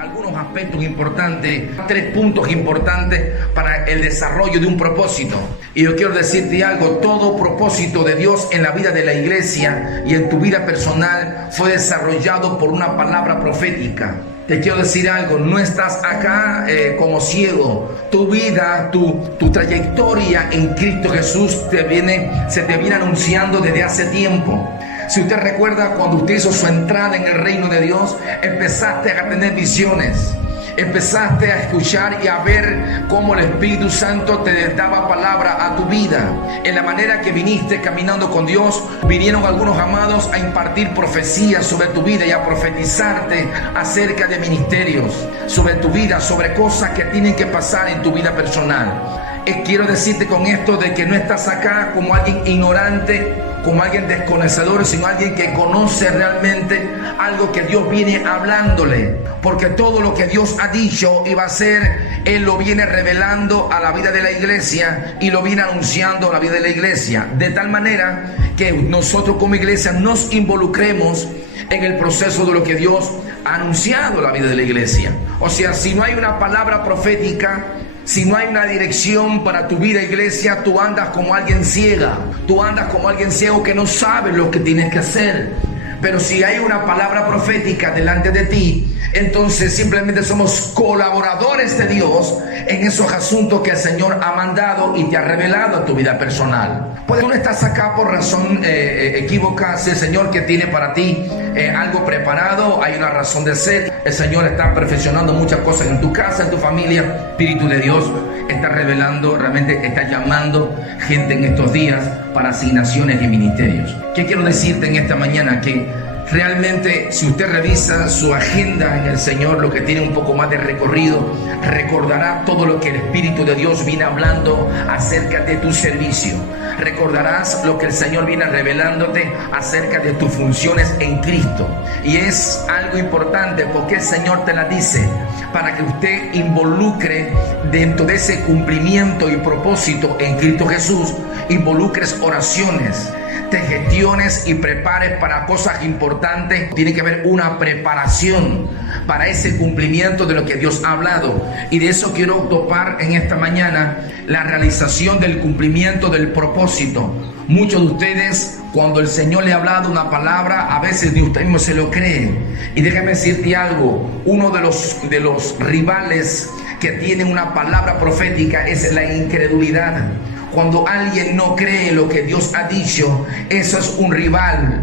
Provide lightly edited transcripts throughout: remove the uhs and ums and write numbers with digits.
algunos aspectos importantes, 3 puntos importantes para el desarrollo de un propósito. Y yo quiero decirte algo: todo propósito de Dios en la vida de la iglesia y en tu vida personal fue desarrollado por una palabra profética. Te quiero decir algo: no estás acá como ciego. Tu vida, tu trayectoria en Cristo Jesús se te viene anunciando desde hace tiempo. Si usted recuerda, cuando usted hizo su entrada en el reino de Dios, empezaste a tener visiones, empezaste a escuchar y a ver cómo el Espíritu Santo te daba palabra a tu vida. En la manera que viniste caminando con Dios, vinieron algunos amados a impartir profecías sobre tu vida y a profetizarte acerca de ministerios, sobre tu vida, sobre cosas que tienen que pasar en tu vida personal. Quiero decirte con esto de que no estás acá como alguien ignorante, como alguien desconocedor, sino alguien que conoce realmente algo que Dios viene hablándole. Porque todo lo que Dios ha dicho iba a ser, Él lo viene revelando a la vida de la iglesia y lo viene anunciando a la vida de la iglesia. De tal manera que nosotros como iglesia nos involucremos en el proceso de lo que Dios ha anunciado a la vida de la iglesia. O sea, si no hay una palabra profética, si no hay una dirección para tu vida, iglesia, tú andas como alguien ciega. Tú andas como alguien ciego que no sabe lo que tienes que hacer. Pero si hay una palabra profética delante de ti, entonces simplemente somos colaboradores de Dios en esos asuntos que el Señor ha mandado y te ha revelado a tu vida personal. Pues tú no estás acá por razón equívoca. Si el Señor que tiene para ti algo preparado, hay una razón de ser. El Señor está perfeccionando muchas cosas en tu casa, en tu familia. Espíritu de Dios está revelando, realmente está llamando gente en estos días para asignaciones y ministerios. ¿Qué quiero decirte en esta mañana? Que realmente, si usted revisa su agenda en el Señor, lo que tiene un poco más de recorrido, recordará todo lo que el Espíritu de Dios viene hablando acerca de tu servicio. Recordarás lo que el Señor viene revelándote acerca de tus funciones en Cristo. Y es algo importante porque el Señor te la dice para que usted involucre dentro de ese cumplimiento y propósito en Cristo Jesús, involucres oraciones, te gestiones y prepares para cosas importantes. Tiene que haber una preparación para ese cumplimiento de lo que Dios ha hablado. Y de eso quiero topar en esta mañana: la realización del cumplimiento del propósito. Muchos de ustedes, cuando el Señor le ha hablado una palabra, a veces ni usted mismo se lo cree. Y déjame decirte algo: uno de los rivales que tienen una palabra profética es la incredulidad. Cuando alguien no cree lo que Dios ha dicho, eso es un rival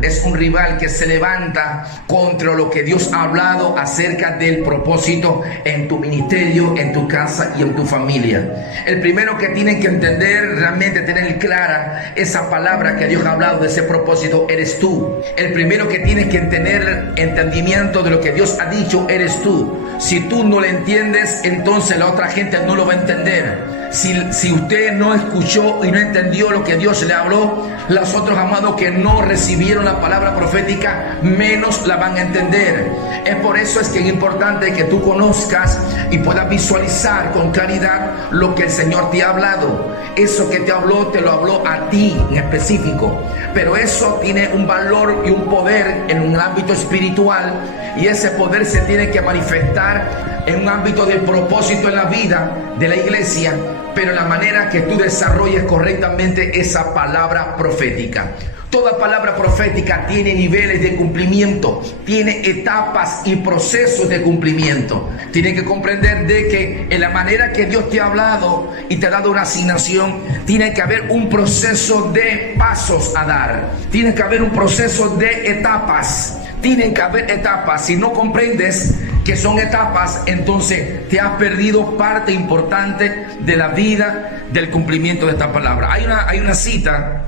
que se levanta contra lo que Dios ha hablado acerca del propósito en tu ministerio, en tu casa y en tu familia. El primero que tienen que entender, realmente tener clara esa palabra que Dios ha hablado de ese propósito, eres tú. El primero que tienes que tener entendimiento de lo que Dios ha dicho, eres tú. Si tú no lo entiendes, entonces la otra gente no lo va a entender. Si usted no escuchó y no entendió lo que Dios le habló, los otros amados que no recibieron la palabra profética, menos la van a entender. Es por eso es que es importante que tú conozcas y puedas visualizar con claridad lo que el Señor te ha hablado. Eso que te habló, te lo habló a ti en específico. Pero eso tiene un valor y un poder en un ámbito espiritual, y ese poder se tiene que manifestar en un ámbito de propósito en la vida de la iglesia, pero en la manera que tú desarrolles correctamente esa palabra profética. Toda palabra profética tiene niveles de cumplimiento, tiene etapas y procesos de cumplimiento. Tienes que comprender de que en la manera que Dios te ha hablado y te ha dado una asignación, tiene que haber un proceso de pasos a dar. Tiene que haber un proceso de etapas. Tienen que haber etapas. Si no comprendes que son etapas, entonces te has perdido parte importante de la vida del cumplimiento de esta palabra. Hay una cita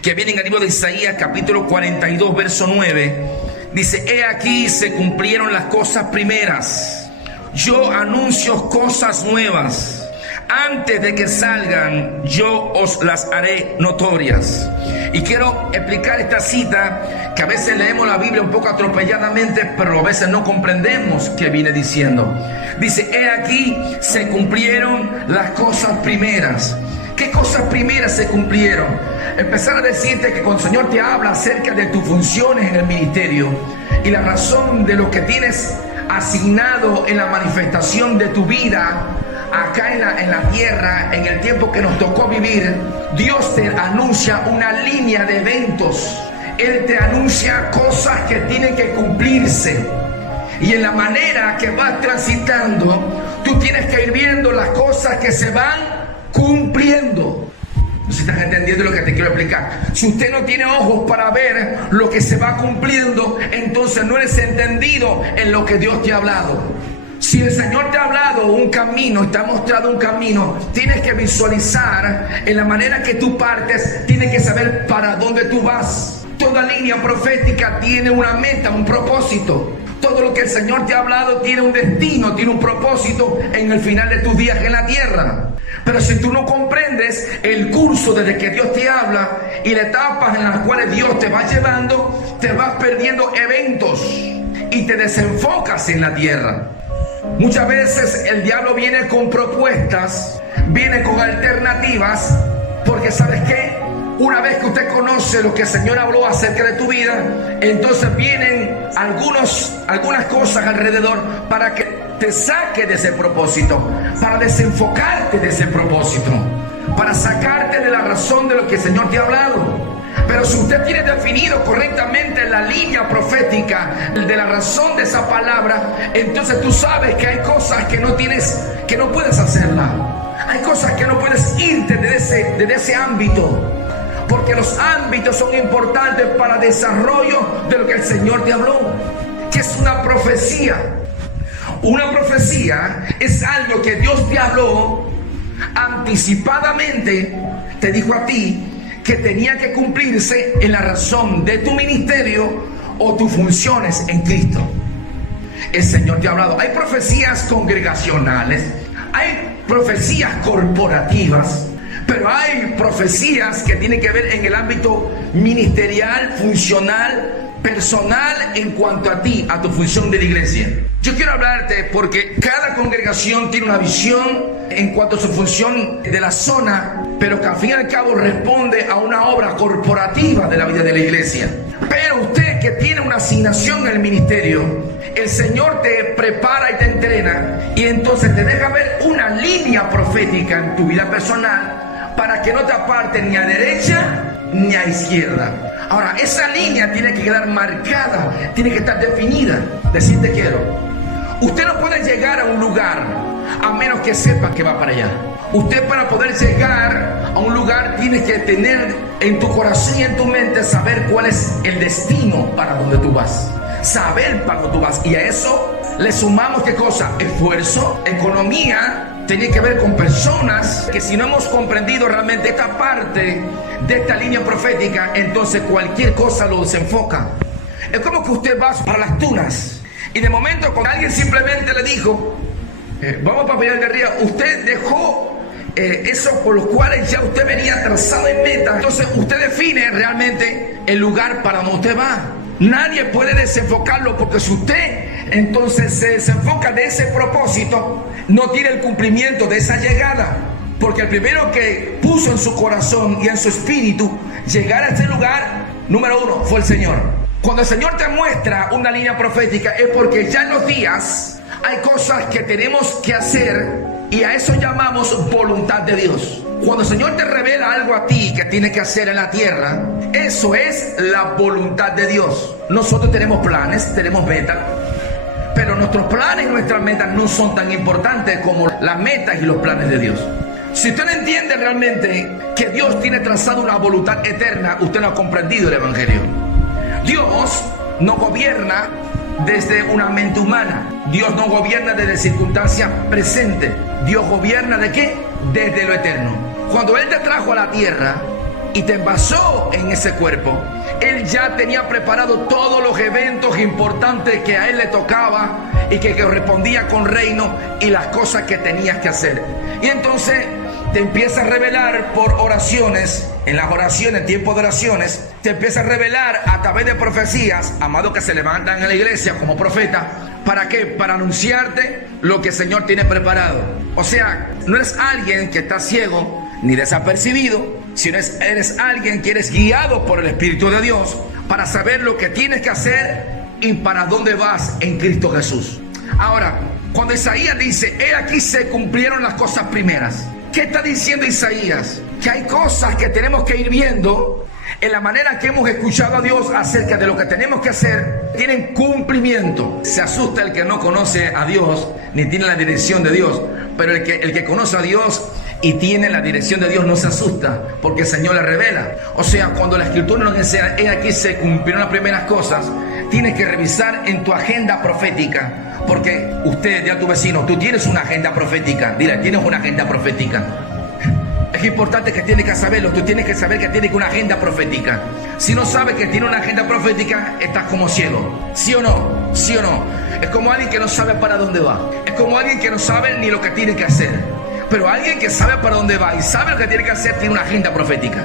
que viene en el libro de Isaías, capítulo 42, verso 9. Dice: he aquí se cumplieron las cosas primeras. Yo anuncio cosas nuevas. Antes de que salgan, yo os las haré notorias. Y quiero explicar esta cita, que a veces leemos la Biblia un poco atropelladamente, pero a veces no comprendemos qué viene diciendo. Dice: he aquí se cumplieron las cosas primeras. ¿Qué cosas primeras se cumplieron? Empezar a decirte que cuando el Señor te habla acerca de tus funciones en el ministerio y la razón de lo que tienes asignado en la manifestación de tu vida acá en la tierra, en el tiempo que nos tocó vivir, Dios te anuncia una línea de eventos. Él te anuncia cosas que tienen que cumplirse. Y en la manera que vas transitando, tú tienes que ir viendo las cosas que se van cumpliendo. No sé si estás entendiendo lo que te quiero explicar. Si usted no tiene ojos para ver lo que se va cumpliendo, entonces no eres entendido en lo que Dios te ha hablado. Si el Señor te ha hablado un camino, te ha mostrado un camino, tienes que visualizar en la manera que tú partes, tienes que saber para dónde tú vas. Toda línea profética tiene una meta, un propósito. Todo lo que el Señor te ha hablado tiene un destino, tiene un propósito en el final de tus días en la tierra. Pero si tú no comprendes el curso desde que Dios te habla y las etapas en las cuales Dios te va llevando, te vas perdiendo eventos y te desenfocas en la tierra. Muchas veces el diablo viene con propuestas, viene con alternativas, porque ¿sabes qué? Una vez que usted conoce lo que el Señor habló acerca de tu vida, entonces vienen algunas cosas alrededor para que te saque de ese propósito, para desenfocarte de ese propósito, para sacarte de la razón de lo que el Señor te ha hablado. Pero si usted tiene definido correctamente la línea profética de la razón de esa palabra, entonces tú sabes que hay cosas que no puedes hacerla. Hay cosas que no puedes irte de ese ámbito, porque los ámbitos son importantes para el desarrollo de lo que el Señor te habló, que es una profecía. Una profecía es algo que Dios te habló anticipadamente, te dijo a ti que tenía que cumplirse en la razón de tu ministerio o tus funciones en Cristo. El Señor te ha hablado. Hay profecías congregacionales, hay profecías corporativas, pero hay profecías que tienen que ver en el ámbito ministerial, funcional, personal, en cuanto a ti, a tu función de la iglesia. Yo quiero hablarte porque cada congregación tiene una visión en cuanto a su función de la zona, pero que al fin y al cabo responde a una obra corporativa de la vida de la iglesia. Pero usted que tiene una asignación en el ministerio, el Señor te prepara y te entrena, y entonces te deja ver una línea profética en tu vida personal para que no te apartes ni a derecha ni a izquierda. Ahora, esa línea tiene que quedar marcada, tiene que estar definida. Decirte quiero, usted no puede llegar a un lugar a menos que sepa que va para allá. Usted, para poder llegar a un lugar, tiene que tener en tu corazón y en tu mente saber cuál es el destino para donde tú vas. Saber para dónde tú vas. Y a eso le sumamos ¿qué cosa? Esfuerzo, economía. Tiene que ver con personas que, si no hemos comprendido realmente esta parte de esta línea profética, entonces cualquier cosa lo desenfoca. Es como que usted va para las Tunas y de momento, con alguien simplemente le dijo vamos para Pinar del Río, usted dejó eso por los cuales ya usted venía trazado en meta. Entonces usted define realmente el lugar para donde usted va. Nadie puede desenfocarlo, porque si usted entonces se desenfoca de ese propósito, no tiene el cumplimiento de esa llegada, porque el primero que puso en su corazón y en su espíritu llegar a ese lugar, número uno, fue el Señor. Cuando el Señor te muestra una línea profética, es porque ya en los días hay cosas que tenemos que hacer, y a eso llamamos voluntad de Dios. Cuando el Señor te revela algo a ti que tienes que hacer en la tierra, eso es la voluntad de Dios. Nosotros tenemos planes, tenemos metas, pero nuestros planes y nuestras metas no son tan importantes como las metas y los planes de Dios. Si usted no entiende realmente que Dios tiene trazado una voluntad eterna, usted no ha comprendido el Evangelio. Dios no gobierna desde una mente humana. Dios no gobierna desde circunstancias presentes. Dios gobierna ¿de qué? Desde lo eterno. Cuando Él te trajo a la tierra y te envasó en ese cuerpo, Él ya tenía preparado todos los eventos importantes que a Él le tocaba y que correspondía con reino y las cosas que tenías que hacer. Y entonces te empieza a revelar por oraciones, en las oraciones, en tiempo de oraciones, te empieza a revelar a través de profecías, amados que se levantan en la iglesia como profeta. ¿Para qué? Para anunciarte lo que el Señor tiene preparado. O sea, no eres alguien que está ciego ni desapercibido, sino eres alguien que eres guiado por el Espíritu de Dios para saber lo que tienes que hacer y para dónde vas en Cristo Jesús. Ahora, cuando Isaías dice, he aquí se cumplieron las cosas primeras, ¿qué está diciendo Isaías? Que hay cosas que tenemos que ir viendo en la manera que hemos escuchado a Dios acerca de lo que tenemos que hacer, tienen cumplimiento. Se asusta el que no conoce a Dios, ni tiene la dirección de Dios, pero el que conoce a Dios y tiene la dirección de Dios no se asusta, porque el Señor le revela. O sea, cuando la Escritura nos enseña, he aquí se cumplieron las primeras cosas, tienes que revisar en tu agenda profética. Porque usted, di a tu vecino, tú tienes una agenda profética. Dile, tienes una agenda profética. Es importante que tienes que saberlo. Tú tienes que saber que tienes una agenda profética. Si no sabes que tiene una agenda profética, estás como ciego. ¿Sí o no? ¿Sí o no? Es como alguien que no sabe para dónde va. Es como alguien que no sabe ni lo que tiene que hacer. Pero alguien que sabe para dónde va y sabe lo que tiene que hacer, tiene una agenda profética.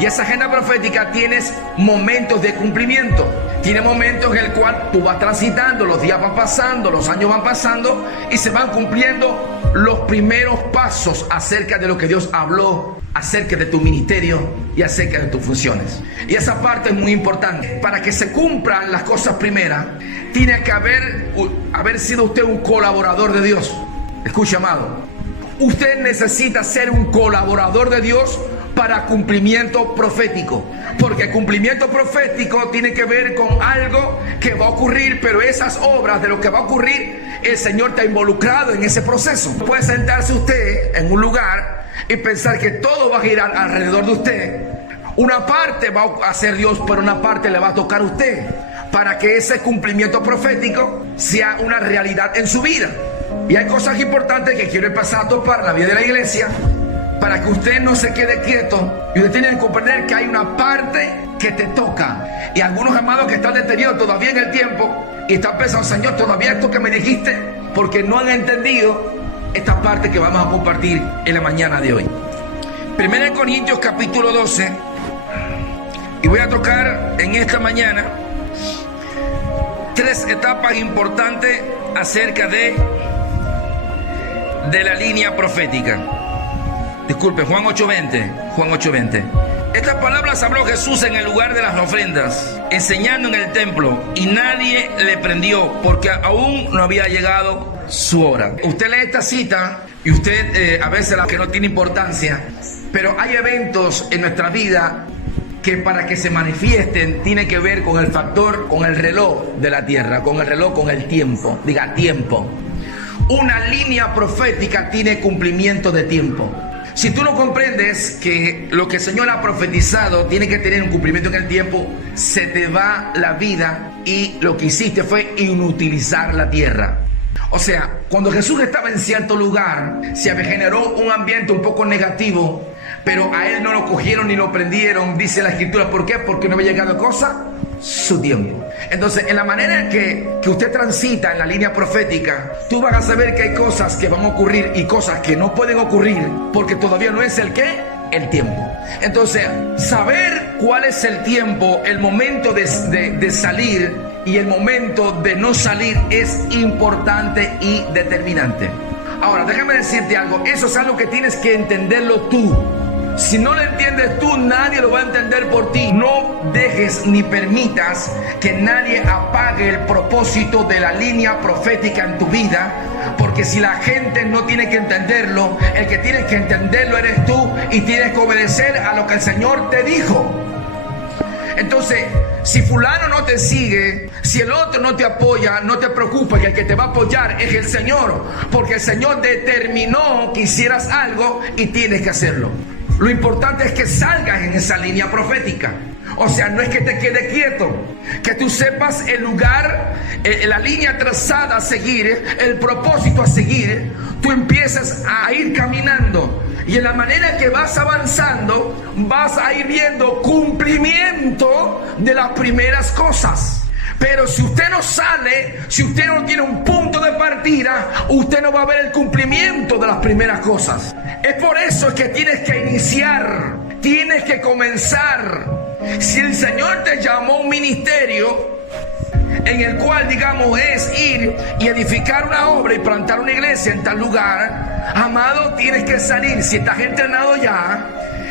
Y esa agenda profética tienes momentos de cumplimiento. Tiene momentos en el cual tú vas transitando, los días van pasando, los años van pasando y se van cumpliendo los primeros pasos acerca de lo que Dios habló, acerca de tu ministerio y acerca de tus funciones. Y esa parte es muy importante. Para que se cumplan las cosas primeras, tiene que haber sido usted un colaborador de Dios. Escucha, amado, usted necesita ser un colaborador de Dios para cumplimiento profético, porque cumplimiento profético tiene que ver con algo que va a ocurrir, pero esas obras de lo que va a ocurrir, el Señor está involucrado en ese proceso. Puede sentarse usted en un lugar y pensar que todo va a girar alrededor de usted. Una parte va a hacer Dios, pero una parte le va a tocar a usted, para que ese cumplimiento profético sea una realidad en su vida. Y hay cosas importantes que quiero empezar a topar en la vida de la iglesia, para que usted no se quede quieto. Y usted tiene que comprender que hay una parte que te toca. Y algunos amados que están detenidos todavía en el tiempo y están pensando, Señor, todavía esto que me dijiste, porque no han entendido esta parte que vamos a compartir en la mañana de hoy. 1 Corintios capítulo 12. Y voy a tocar en esta mañana 3 etapas importantes acerca de la línea profética. Disculpe, Juan 8:20. Estas palabras habló Jesús en el lugar de las ofrendas, enseñando en el templo, y nadie le prendió, porque aún no había llegado su hora. Usted lee esta cita y usted a veces la que no tiene importancia, pero hay eventos en nuestra vida que para que se manifiesten tiene que ver con el factor, con el reloj de la tierra, con el reloj, con el tiempo. Diga, tiempo. Una línea profética tiene cumplimiento de tiempo. Si tú no comprendes que lo que el Señor ha profetizado tiene que tener un cumplimiento en el tiempo, se te va la vida y lo que hiciste fue inutilizar la tierra. O sea, cuando Jesús estaba en cierto lugar, se generó un ambiente un poco negativo, pero a él no lo cogieron ni lo prendieron, dice la Escritura. ¿Por qué? Porque no había llegado cosa su tiempo. Entonces, en la manera en que usted transita en la línea profética, tú vas a saber que hay cosas que van a ocurrir y cosas que no pueden ocurrir porque todavía no es el tiempo. Entonces, saber cuál es el tiempo, el momento de salir y el momento de no salir es importante y determinante. Ahora, déjame decirte algo, eso es algo que tienes que entenderlo tú. Si no lo entiendes tú, nadie lo va a entender por ti. No dejes ni permitas que nadie apague el propósito de la línea profética en tu vida, porque si la gente no tiene que entenderlo, el que tiene que entenderlo eres tú y tienes que obedecer a lo que el Señor te dijo. Entonces, si fulano no te sigue, si el otro no te apoya, no te preocupes, que el que te va a apoyar es el Señor, porque el Señor determinó que hicieras algo y tienes que hacerlo. Lo importante es que salgas en esa línea profética. O sea, no es que te quedes quieto, que tú sepas el lugar, la línea trazada a seguir, el propósito a seguir. Tú empiezas a ir caminando y en la manera que vas avanzando vas a ir viendo cumplimiento de las primeras cosas. Pero si usted no sale, si usted no tiene un punto de partida, usted no va a ver el cumplimiento de las primeras cosas. Es por eso que tienes que iniciar, tienes que comenzar. Si el Señor te llamó a un ministerio en el cual, digamos, es ir y edificar una obra y plantar una iglesia en tal lugar, amado, tienes que salir. Si estás entrenado ya,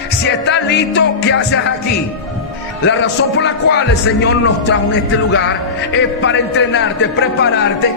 si estás listo, ¿qué haces aquí? La razón por la cual el Señor nos trajo en este lugar es para entrenarte, prepararte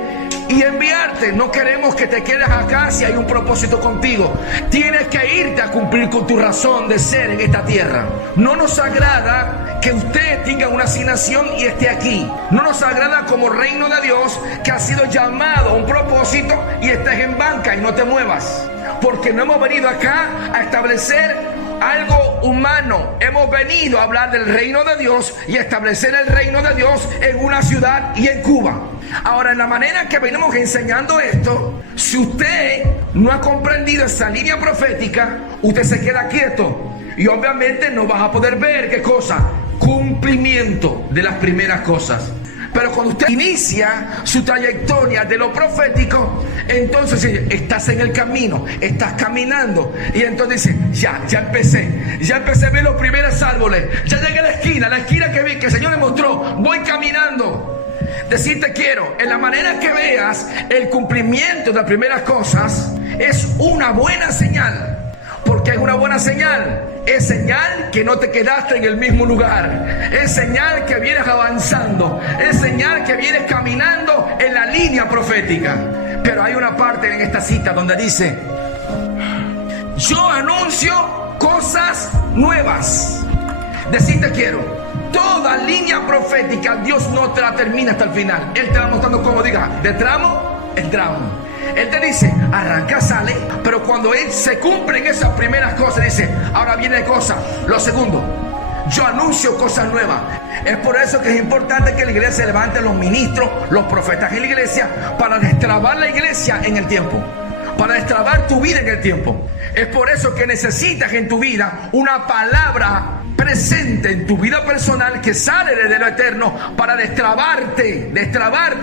y enviarte. No queremos que te quedes acá si hay un propósito contigo. Tienes que irte a cumplir con tu razón de ser en esta tierra. No nos agrada que usted tenga una asignación y esté aquí. No nos agrada como reino de Dios que ha sido llamado a un propósito y estés en banca y no te muevas. Porque no hemos venido acá a establecer algo humano. Hemos venido a hablar del reino de Dios y establecer el reino de Dios en una ciudad y en Cuba. Ahora, en la manera que venimos enseñando esto, si usted no ha comprendido esa línea profética, usted se queda quieto y obviamente no vas a poder ver qué cosa, cumplimiento de las primeras cosas. Pero cuando usted inicia su trayectoria de lo profético, entonces estás en el camino, estás caminando. Y entonces dice, ya empecé a ver los primeros árboles. Ya llegué a la esquina que vi, que el Señor me mostró. Voy caminando. Decirte quiero, en la manera que veas el cumplimiento de las primeras cosas, es una buena señal. Porque es una buena señal. Es señal que no te quedaste en el mismo lugar. Es señal que vienes avanzando. Es señal que vienes caminando en la línea profética. Pero hay una parte en esta cita donde dice: yo anuncio cosas nuevas. Decirte quiero, toda línea profética Dios no te la termina hasta el final. Él te va mostrando cómo, diga, de tramo en tramo. Él te dice, arranca, sale, pero cuando Él se cumplen esas primeras cosas, dice, ahora viene cosa. Lo segundo, yo anuncio cosas nuevas. Es por eso que es importante que la iglesia se levante los ministros, los profetas en la iglesia, para destrabar la iglesia en el tiempo, para destrabar tu vida en el tiempo. Es por eso que necesitas en tu vida una palabra presente en tu vida personal que sale desde lo eterno para destrabarte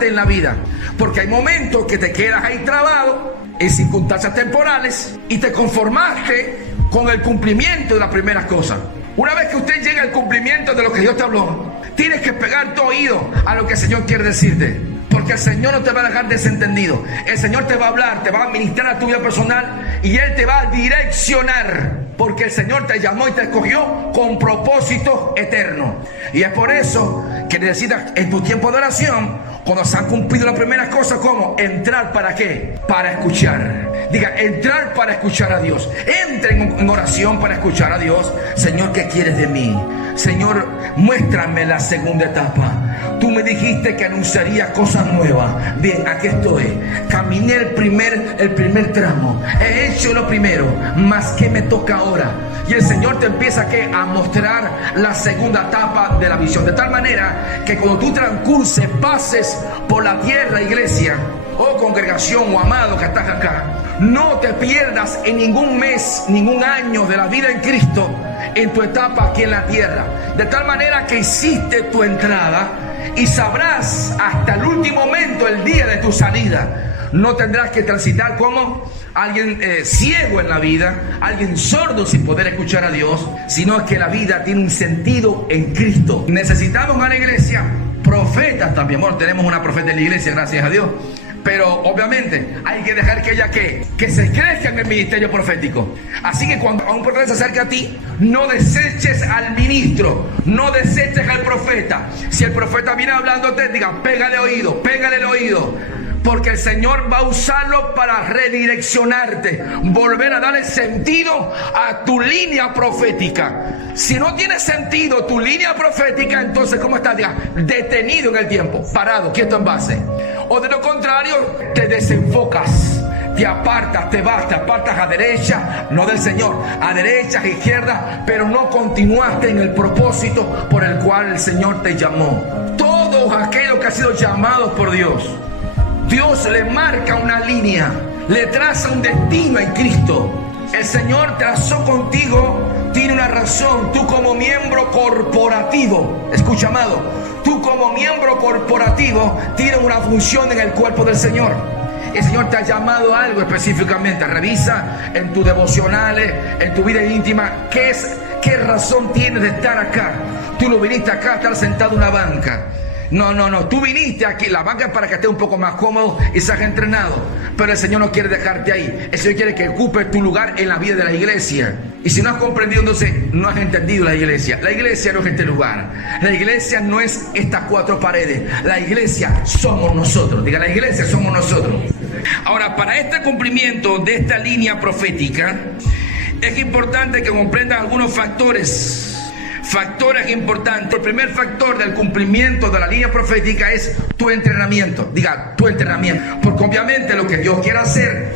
en la vida. Porque hay momentos que te quedas ahí trabado en circunstancias temporales y te conformaste con el cumplimiento de las primeras cosas. Una vez que usted llega al cumplimiento de lo que Dios te habló, tienes que pegar tu oído a lo que el Señor quiere decirte. Porque el Señor no te va a dejar desentendido. El Señor te va a hablar, te va a ministrar a tu vida personal y Él te va a direccionar. Porque el Señor te llamó y te escogió con propósito eterno. Y es por eso que necesitas en tu tiempo de oración, cuando se han cumplido las primeras cosas, ¿cómo? Entrar, ¿para qué? Para escuchar. Diga, entrar para escuchar a Dios. Entren en oración para escuchar a Dios. Señor, ¿qué quieres de mí? Señor, muéstrame la segunda etapa. Tú me dijiste que anunciaría cosas nuevas. Bien, aquí estoy. Caminé el primer tramo. He hecho lo primero. Más que me toca ahora. Y el Señor te empieza a mostrar la segunda etapa de la visión. De tal manera que cuando tú transcurses, pases por la tierra, iglesia, o congregación, o amado que estás acá, no te pierdas en ningún mes, ningún año de la vida en Cristo, en tu etapa aquí en la tierra. De tal manera que hiciste tu entrada y sabrás hasta el último momento, el día de tu salida. No tendrás que transitar como alguien ciego en la vida, alguien sordo sin poder escuchar a Dios, sino que la vida tiene un sentido en Cristo. Necesitamos a la iglesia profetas también. Bueno, tenemos una profeta en la iglesia, gracias a Dios. Pero obviamente hay que dejar que ella que se crezca en el ministerio profético. Así que cuando a un profeta se acerca a ti, no deseches al ministro, no deseches al profeta. Si el profeta viene hablándote, diga, pégale el oído. Porque el Señor va a usarlo para redireccionarte, volver a darle sentido a tu línea profética. Si no tiene sentido tu línea profética, entonces ¿cómo estás? Diga, detenido en el tiempo, parado, quieto en base. O de lo contrario, te desenfocas, te apartas, te apartas a derecha, no del Señor, a derecha, a izquierda, pero no continuaste en el propósito por el cual el Señor te llamó. Todos aquellos que han sido llamados por Dios, Dios le marca una línea, le traza un destino en Cristo. El Señor trazó contigo, tiene una razón. Tú como miembro corporativo, escucha, amado, tú como miembro corporativo tienes una función en el cuerpo del Señor. El Señor te ha llamado a algo específicamente. Revisa en tus devocionales, en tu vida íntima, qué razón tienes de estar acá. Tú no viniste acá a estar sentado en una banca. No, tú viniste aquí, la banca es para que estés un poco más cómodo y seas entrenado, pero el Señor no quiere dejarte ahí. El Señor quiere que ocupes tu lugar en la vida de la iglesia. Y si no has comprendido, entonces no has entendido la iglesia. La iglesia no es este lugar. La iglesia no es estas cuatro paredes. La iglesia somos nosotros. Diga, la iglesia somos nosotros. Ahora, para este cumplimiento de esta línea profética, es importante que comprendan algunos factores. Factores importantes. El primer factor del cumplimiento de la línea profética es tu entrenamiento. Diga, tu entrenamiento. Porque obviamente lo que Dios quiere hacer,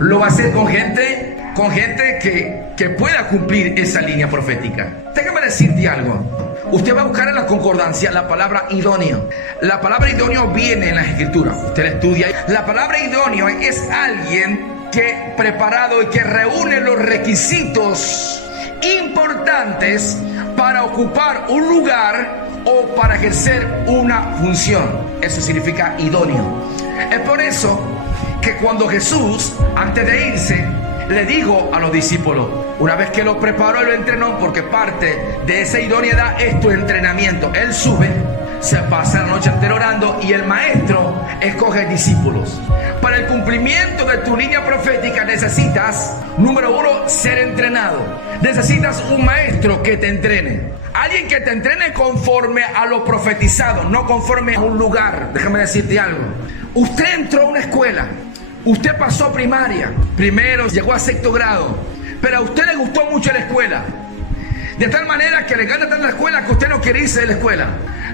lo va a hacer con gente que pueda cumplir esa línea profética. Déjame decirte algo. Usted va a buscar en la concordancia la palabra idóneo. La palabra idóneo viene en las escrituras. Usted la estudia. La palabra idóneo es alguien que preparado y que reúne los requisitos importantes para ocupar un lugar o para ejercer una función. Eso significa idóneo. Es por eso que cuando Jesús, antes de irse, le dijo a los discípulos, una vez que lo preparó y lo entrenó, porque parte de esa idoneidad es tu entrenamiento. Él sube, se pasa la noche entera orando y el maestro escoge discípulos. Para el cumplimiento de tu línea profética necesitas, número uno, ser entrenado. Necesitas un maestro que te entrene. Alguien que te entrene conforme a lo profetizado, no conforme a un lugar. Déjame decirte algo. Usted entró a una escuela. Usted pasó primaria, primero llegó a sexto grado, pero a usted le gustó mucho la escuela. De tal manera que le encanta tanto la escuela que usted no quiere irse de la escuela.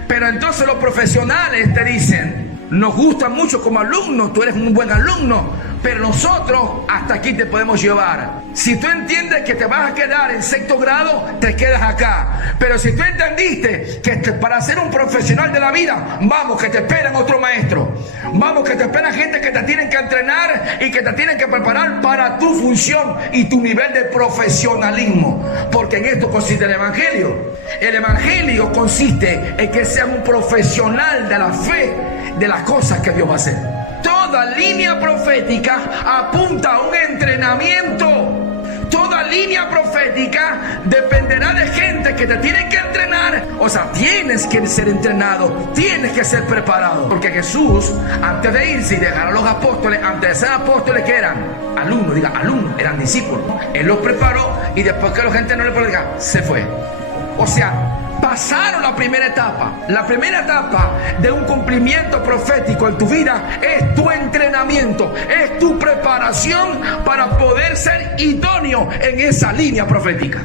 Pero entonces los profesionales te dicen, nos gusta mucho como alumno, tú eres un buen alumno, pero nosotros hasta aquí te podemos llevar. Si tú entiendes que te vas a quedar en sexto grado, te quedas acá. Pero si tú entendiste que para ser un profesional de la vida, vamos, que te esperan otro maestro. Vamos, que te esperan gente que te tienen que entrenar y que te tienen que preparar para tu función y tu nivel de profesionalismo. Porque en esto consiste el evangelio. El evangelio consiste en que seas un profesional de la fe, de las cosas que Dios va a hacer. Toda línea profética apunta a un entrenamiento. Toda línea profética dependerá de gente que te tienen que entrenar. O sea, tienes que ser entrenado, tienes que ser preparado. Porque Jesús, antes de irse y dejar a los apóstoles, antes de ser apóstoles, que eran alumnos, diga alumnos, eran discípulos. Él los preparó y después que la gente no le predica, se fue. O sea, pasaron la primera etapa. La primera etapa de un cumplimiento profético en tu vida es tu entrenamiento, es tu preparación para poder ser idóneo en esa línea profética.